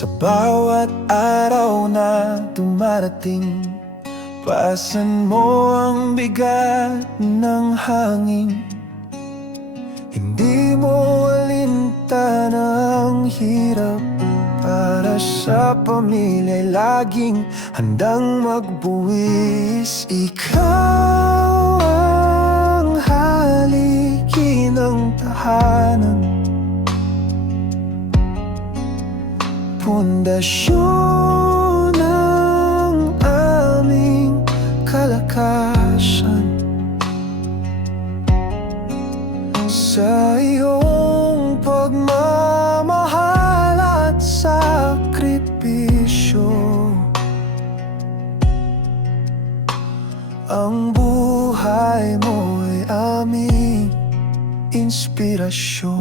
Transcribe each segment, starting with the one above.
Sa bawat araw na dumarating, pasan mo ang bigat ng hangin. Hindi mo alintana ang hirap, para sa pamilya'y laging handang magbuwis. Ikaw ang haligi ng tahanan, pundasyon ng aming kalakasan. Sa iyong pagmamahal at sakripisyo, ang buhay mo'y aming inspirasyon.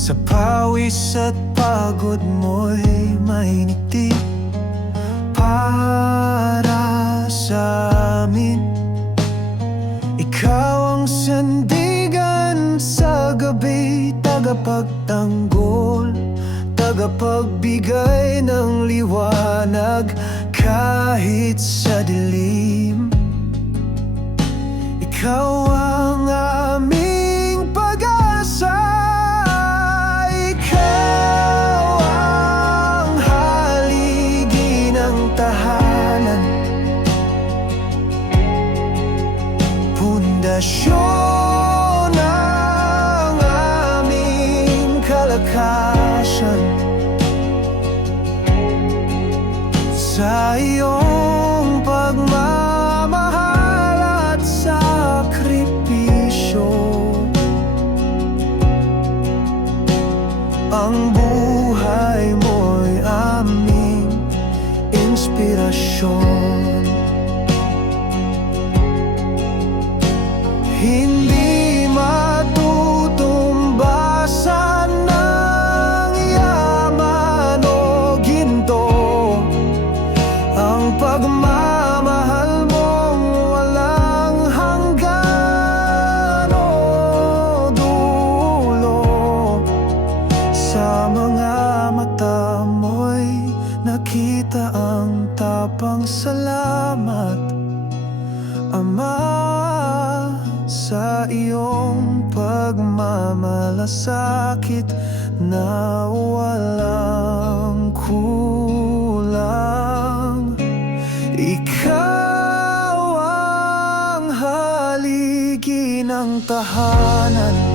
Sa pawis at pagod mo'y mainiti para sa amin. Ikaw ang sandigan sa gabi, tagapagtanggol, tagapagbigay ng liwanag kahit sa dilim. Ikaw ang aming pag-asa, pundasyon ng aming kalakasan. Sa iyong pagmamahal at sakripisyo, ang buhay mo'y aming inspirasyon. Hindi matutumbasan ng yaman o ginto, ang pagmamahal mong walang hanggan o dulo. Sa mga mata mo'y nakita ang tapang. Salamat, Ama, sa iyong pagmamalasakit na walang kulang. Ikaw ang haligi ng tahanan,